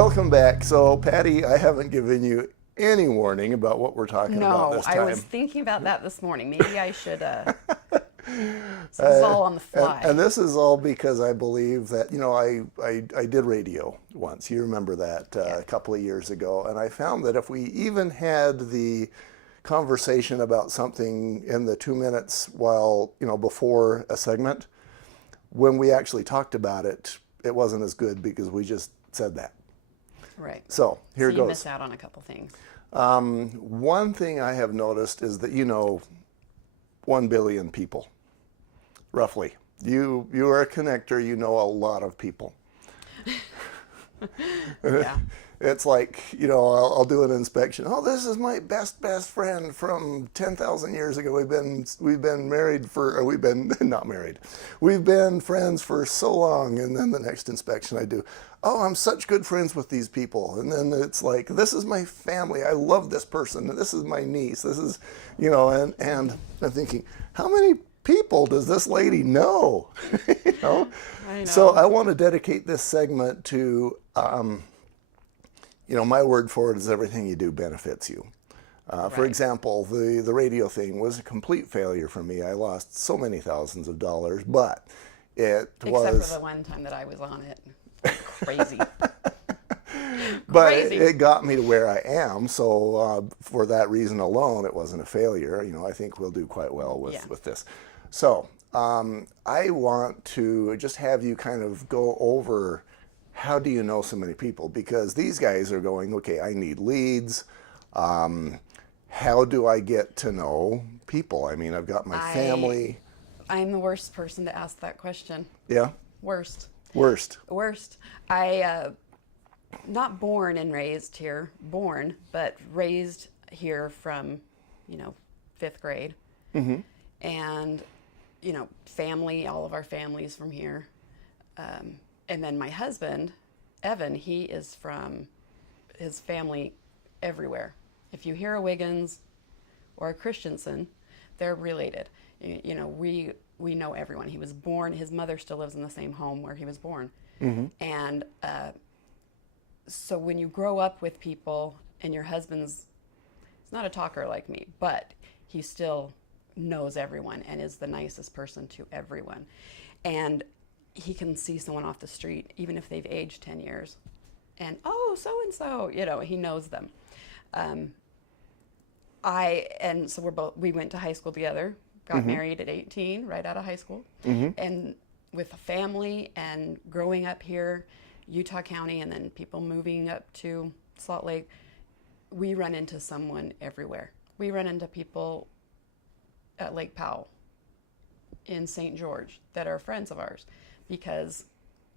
Welcome back. So, Patty, I haven't given you any warning about what we're talking about No, this I time. was thinking about that this morning. Maybe I should. This is all on the fly. And this is all because I believe that, I did radio once. You remember that a couple of years ago. And I found that if we even had the conversation about something in the 2 minutes while, before a segment, when we actually talked about it, it wasn't as good because we just said that. Right. So here So it you goes. missed out on a couple things. One thing I have noticed is that 1 billion people, roughly. You are a connector. You know a lot of people. Yeah. It's like, I'll do an inspection. Oh, this is my best friend from 10,000 years ago. We've been married for, or we've been not married. We've been friends for so long. And then the next inspection I do, oh, I'm such good friends with these people. And then it's like, this is my family. I love this person. This is my niece. This is, and I'm thinking, how many people does this lady know? I know. So I want to dedicate this segment to, my word for it is everything you do benefits you. For Right. example, the radio thing was a complete failure for me. I lost so many thousands of dollars, but it Except was... for the one time that I was on it. Crazy. But Crazy. it got me to where I am, so for that reason alone, it wasn't a failure. I think we'll do quite well with this. So I want to just have you kind of go over how do you know so many people? Because these guys are going, okay, I need leads. How do I get to know people? I mean, I've got my family. I'm the worst person to ask that question. Yeah? Worst. Worst. I, not born and raised here, but raised here from, 5th grade. Mm-hmm. And, family, all of our families from here. And then my husband, Evan, he is from his family everywhere. If you hear a Wiggins or a Christensen, they're related. We know everyone. He was born, his mother still lives in the same home where he was born. Mm-hmm. And so when you grow up with people and your husband's, he's not a talker like me, but he still knows everyone and is the nicest person to everyone. And he can see someone off the street, even if they've aged 10 years. And, oh, so-and-so, he knows them. We went to high school together, got married at 18, right out of high school. Mm-hmm. And with a family and growing up here, Utah County, and then people moving up to Salt Lake, we run into someone everywhere. We run into people at Lake Powell, in St. George, that are friends of ours, because,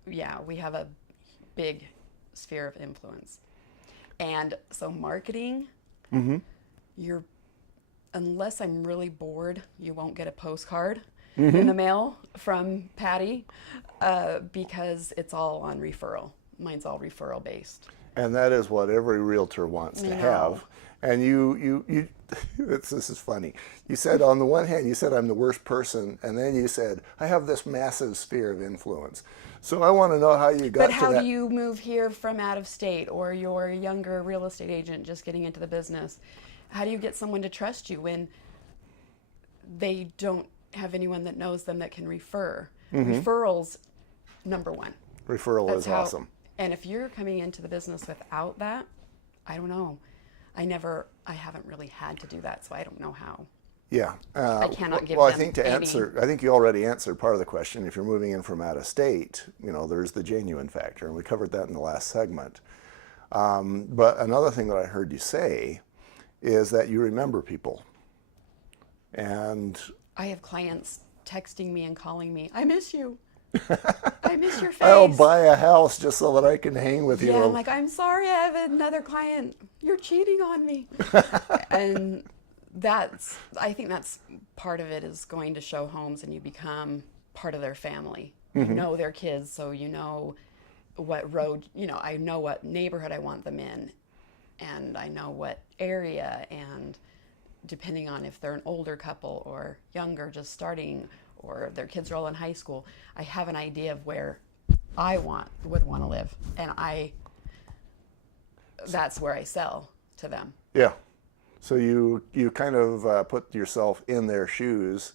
we have a big sphere of influence. And so marketing, Mm-hmm. unless I'm really bored, you won't get a postcard Mm-hmm. in the mail from Patty, because it's all on referral. Mine's all referral based. And that is what every realtor wants to have. And this is funny. You said, on the one hand, you said I'm the worst person, and then you said I have this massive sphere of influence. So I want to know how you got to that. But how do you move here from out of state, or you're a younger real estate agent just getting into the business? How do you get someone to trust you when they don't have anyone that knows them that can refer? Mm-hmm. Referrals, number one. Referral is awesome. And if you're coming into the business without that, I don't know. I haven't really had to do that, so I don't know how. Yeah. I cannot give well, them I think you already answered part of the question. If you're moving in from out of state, there's the genuine factor, and we covered that in the last segment. But another thing that I heard you say is that you remember people. And I have clients texting me and calling me, I miss you. I miss your face. I'll buy a house just so that I can hang with you. Yeah, I'm like, I'm sorry, I have another client. You're cheating on me. And I think that's part of it, is going to show homes and you become part of their family. Mm-hmm. You know their kids, so you know what road, I know what neighborhood I want them in, and I know what area, and depending on if they're an older couple or younger, just starting, or their kids are all in high school, I have an idea of where I would want to live. And that's where I sell to them. Yeah. So you kind of put yourself in their shoes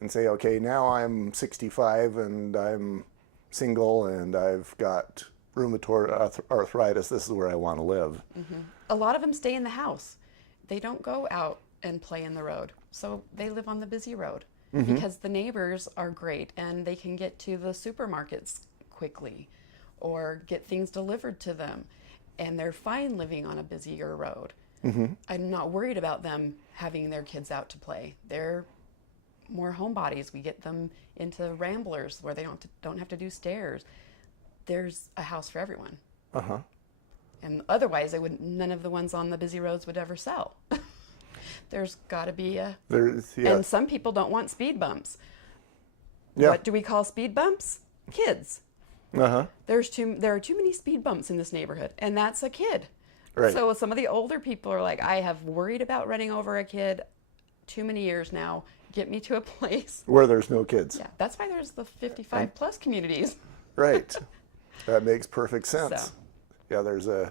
and say, okay, now I'm 65 and I'm single and I've got rheumatoid arthritis. This is where I want to live. Mm-hmm. A lot of them stay in the house. They don't go out and play in the road. So they live on the busy road because the neighbors are great and they can get to the supermarkets quickly or get things delivered to them. And they're fine living on a busier road. I'm not worried about them having their kids out to play. They're more homebodies. We get them into ramblers where they don't have to do stairs. There's a house for everyone. And otherwise, none of the ones on the busy roads would ever sell. There's got to be and some people don't want speed bumps. Yeah. What do we call speed bumps? Kids. There are too many speed bumps in this neighborhood, and that's a kid. Right. So some of the older people are like, I have worried about running over a kid too many years now. Get me to a place where there's no kids. Yeah, that's why there's the 55 plus communities. Right. That makes perfect sense. So. Yeah,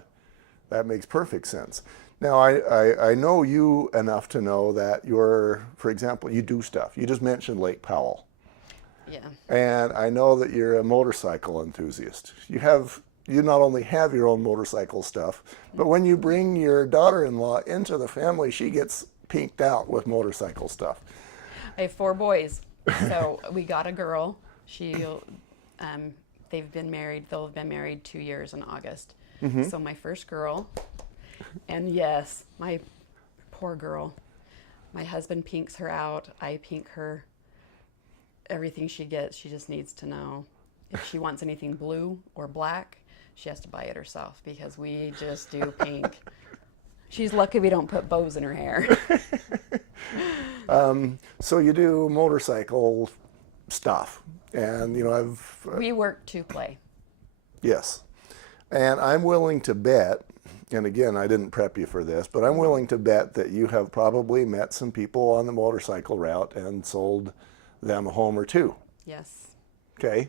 that makes perfect sense. Now, I know you enough to know that for example, you do stuff. You just mentioned Lake Powell. Yeah. And I know that you're a motorcycle enthusiast. You not only have your own motorcycle stuff, but when you bring your daughter-in-law into the family, she gets pinked out with motorcycle stuff. I have 4 boys. So we got a girl. They've been married. They'll have been married 2 years in August. So my first girl, and yes, my poor girl, my husband pinks her out. I pink her. Everything she gets, she just needs to know. If she wants anything blue or black, she has to buy it herself because we just do pink. She's lucky we don't put bows in her hair. So you do motorcycle stuff, and we work to play. Yes, and I'm willing to bet, and again, I didn't prep you for this, but I'm willing to bet that you have probably met some people on the motorcycle route and sold them a home or two. Yes. Okay.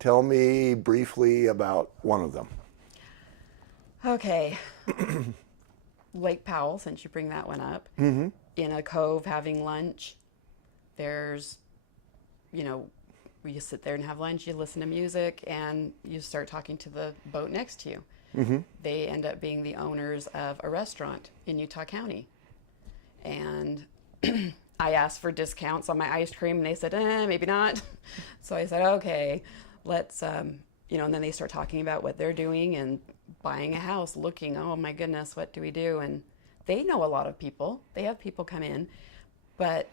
Tell me briefly about one of them. Okay. Lake Powell, since you bring that one up, in a cove having lunch. There's, you sit there and have lunch, you listen to music, and you start talking to the boat next to you. They end up being the owners of a restaurant in Utah County. And I asked for discounts on my ice cream, and they said, maybe not. So I said, okay, let's, and then they start talking about what they're doing and buying a house, looking, oh my goodness, what do we do? And they know a lot of people. They have people come in, but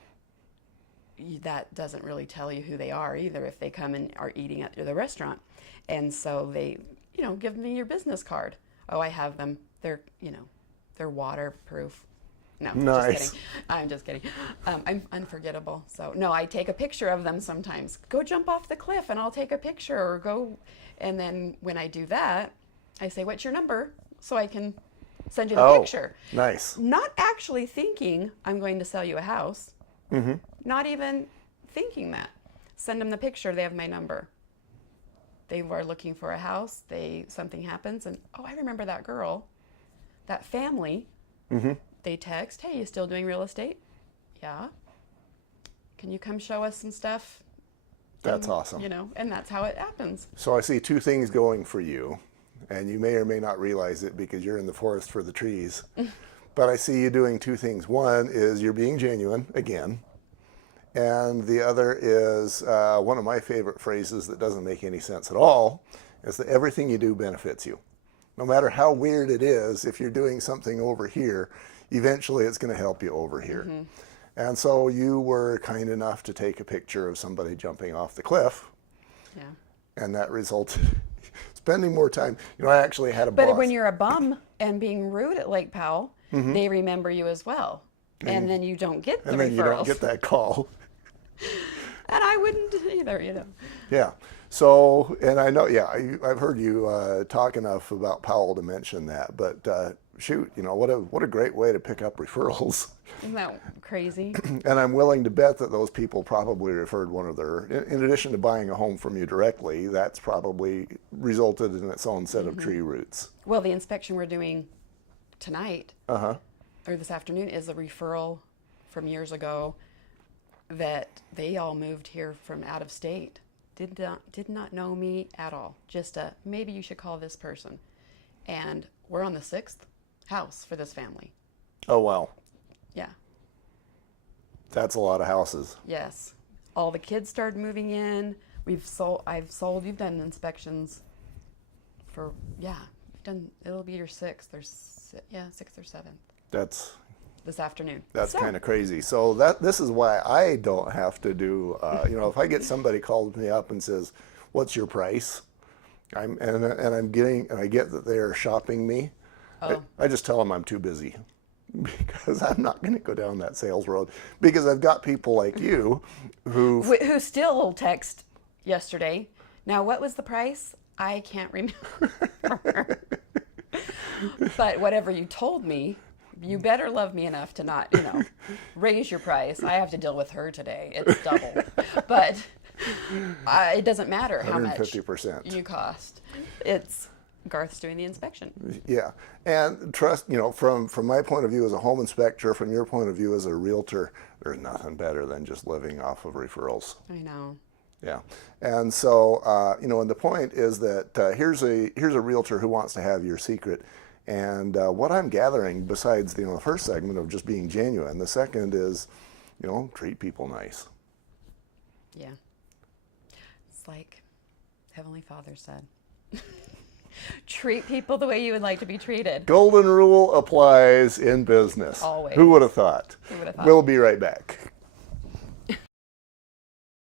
that doesn't really tell you who they are either if they come and are eating at the restaurant. And so they, give me your business card. Oh, I have them. They're waterproof. No, nice. Just kidding. I'm just kidding. I'm unforgettable. So no, I take a picture of them sometimes. Go jump off the cliff and I'll take a picture, or go. And then when I do that, I say, what's your number? So I can send you the picture. Nice. Not actually thinking I'm going to sell you a house. Not even thinking that. Send them the picture. They have my number. They were looking for a house. Something happens, and I remember that girl, that family. They text, hey, you still doing real estate? Yeah. Can you come show us some stuff? That's awesome. And that's how it happens. So I see 2 things going for you, and you may or may not realize it because you're in the forest for the trees. But I see you doing 2 things. One is you're being genuine, again. And the other is one of my favorite phrases that doesn't make any sense at all, is that everything you do benefits you. No matter how weird it is, if you're doing something over here, eventually it's going to help you over here. And so you were kind enough to take a picture of somebody jumping off the cliff. Yeah. And that resulted spending more time. I actually had a boss. But when you're a bum and being rude at Lake Powell, they remember you as well. And then you don't get the referrals. And then you don't get that call. And I wouldn't either, Yeah. So, and I know, I've heard you talk enough about Powell to mention that, but shoot, what a great way to pick up referrals. Isn't that crazy? And I'm willing to bet that those people probably referred one of their, in addition to buying a home from you directly, that's probably resulted in its own set of tree roots. Well, the inspection we're doing tonight Uh-huh. or this afternoon is a referral from years ago that they all moved here from out of state. Did not know me at all. Just maybe you should call this person. And we're on the 6th house for this family. Oh, wow. Yeah. That's a lot of houses. Yes. All the kids started moving in. You've done inspections for, it'll be your 6th or 6th or 7th. That's this afternoon. That's kind of crazy. So this is why I don't have to do, if I get somebody calls me up and says, "What's your price?" I get that they're shopping me. Oh. I just tell them I'm too busy because I'm not going to go down that sales road, because I've got people like you who still text yesterday. Now, what was the price? I can't remember. But whatever you told me, you better love me enough to not, raise your price. I have to deal with her today. It's double. But it doesn't matter how much 150% you cost. It's Garth's doing the inspection. Yeah. And trust, from my point of view as a home inspector, from your point of view as a realtor, there's nothing better than just living off of referrals. I know. Yeah. And so, and the point is that here's a realtor who wants to have your secret. And what I'm gathering, besides the first segment of just being genuine, the second is, treat people nice. Yeah. It's like Heavenly Father said. Treat people the way you would like to be treated. Golden rule applies in business. Always. Who would have thought? Who would have thought? We'll be right back.